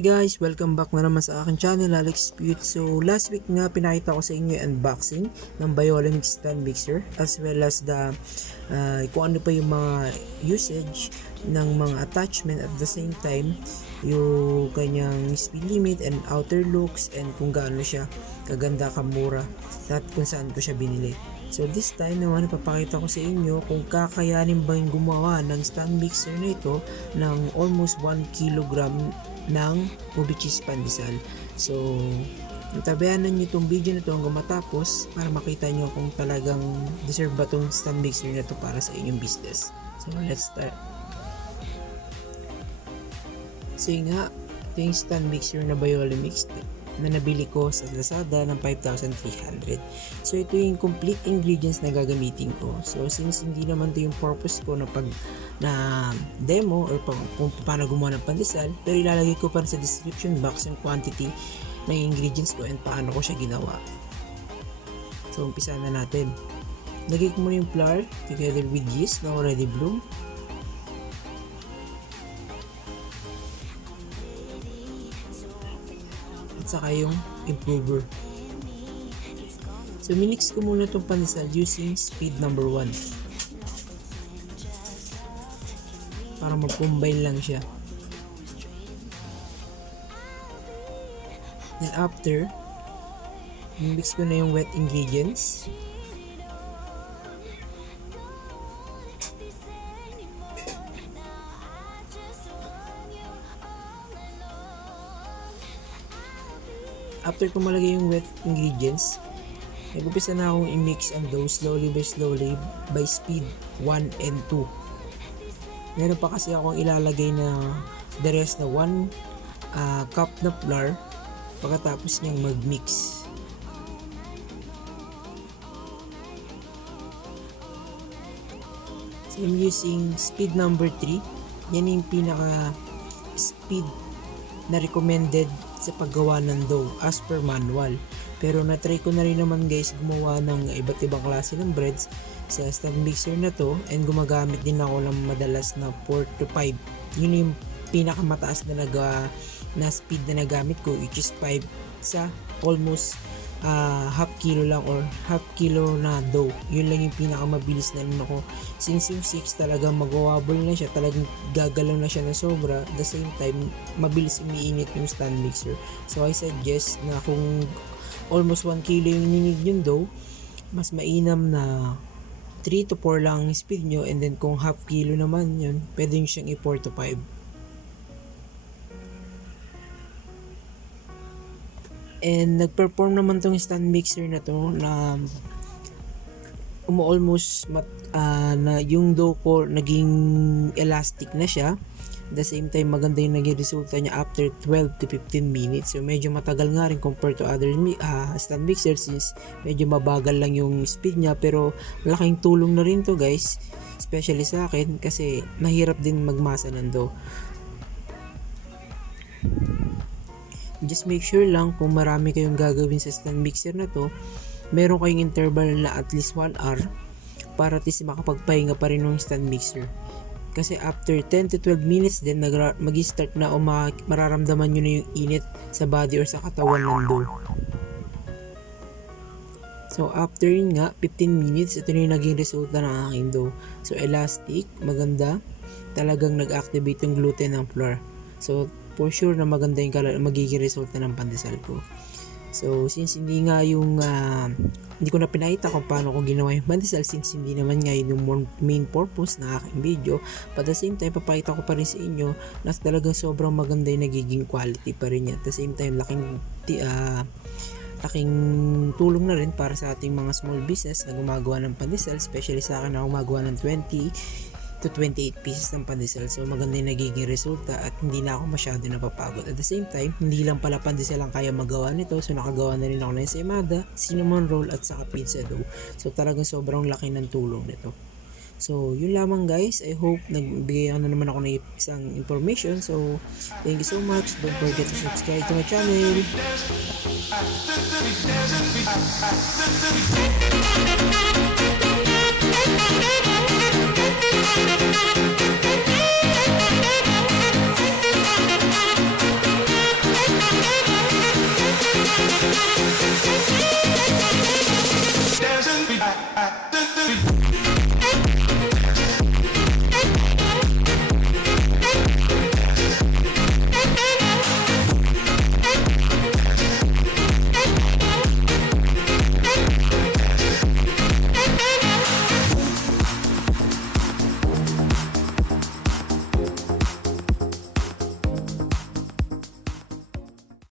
Hi guys! Welcome back na naman sa aking channel, Alex Beauty. So last week nga pinakita ko sa inyo yung unboxing ng BIOLOMIXSTANDMIXER as well as the kung ano pa yung mga usage ng mga attachment, at the same time yung kanyang speed limit and outer looks and kung gaano siya kaganda, kamura, at kung saan ko siya binili. So this time naman ipapakita ko sa inyo kung kakayanin ba yung gumawa ng stand mixer na ito ng almost 1 kilogram ng UBE cheese pandesal. So tabayanan nyo itong video na ito hanggang matapos para makita nyo kung talagang deserve ba itong stand mixer na ito para sa inyong business. So let's start. So yun nga, ito yung stand mixer na Biolomix na nabili ko sa Lazada ng 5,300. So ito yung complete ingredients na gagamitin ko. So since hindi naman ito yung purpose ko na demo or kung paano gumawa ng pandesal, pero ilalagay ko pa rin sa description box yung quantity ng ingredients ko and paano ko siya ginawa. So umpisa na natin. Lagay ko muna yung flour together with yeast na already bloom. Saka yung improver. So minix ko muna itong pandesal using speed number 1 para mag-combine lang siya. Then after, mix ko na yung wet ingredients. After ko malagay yung wet ingredients, nag-upisa na akong i-mix and dough slowly by speed 1 and 2. Meron pa kasi akong ilalagay na the rest na 1 cup na flour pagkatapos niyang mag-mix. So I'm using speed number 3. Yan yung pinaka speed na recommended sa paggawa ng dough as per manual. Pero na-try ko na rin naman guys gumawa ng iba't ibang klase ng breads sa stand mixer na to, and gumagamit din ako ng madalas na 4 to 5. Yun yung pinakamataas na speed na nagamit ko, which is 5 sa almost half kilo lang or half kilo na dough. Yun lang yung pinakamabilis na ano ko. Since yung 6 talagang mag-wobble na siya, talagang gagalaw na siya na sobra, at the same time mabilis umiinit yung stand mixer. So I suggest na kung almost 1 kilo yung ninid yung dough, mas mainam na 3 to 4 lang ang speed nyo, and then kung half kilo naman yun, pwede nyo siyang i-4 to 5. And nag-perform naman tong stand mixer na to na almost na yung dough ko naging elastic na siya. At the same time maganda yung naging resulta niya after 12 to 15 minutes. So medyo matagal nga rin compared to other stand mixers since medyo mabagal lang yung speed niya, pero malaking tulong na rin to guys, especially sa akin kasi mahirap din magmasa ng dough. Just make sure lang kung marami kayong gagawin sa stand mixer na to, meron kayong interval na at least 1 hour para at least makapagpahinga pa rin ng stand mixer. Kasi after 10 to 12 minutes din mag-start na o mararamdaman nyo na yung init sa body or sa katawan ng dough. So after yun nga 15 minutes, ito na yung naging resulta ng aking dough. So elastic, maganda, talagang nag-activate yung gluten ng flour. So for sure na maganda yung magiging resulta ng pandesal ko. So since hindi nga yung hindi ko na pinakita kung paano ko ginawa yung pandesal, since hindi naman nga yung main purpose na aking video, but at the same time papakita ko pa rin sa inyo na talagang sobrang maganda yung nagiging quality pa rin niya. At the same time laking tulong na rin para sa ating mga small business na gumagawa ng pandesal, especially sa akin na gumagawa ng 20 to 28 pieces ng pandesal. So maganda yung nagiging resulta at hindi na ako masyado napapagod. At the same time, hindi lang pala pandesal lang kaya magawa nito. So nakagawa na rin ako ng ensaymada, cinnamon roll at saka pizza dough. So talagang sobrang laki ng tulong nito. So yun lamang guys, I hope nagbigay na naman ako ng isang information. So thank you so much. Don't forget to subscribe to my channel.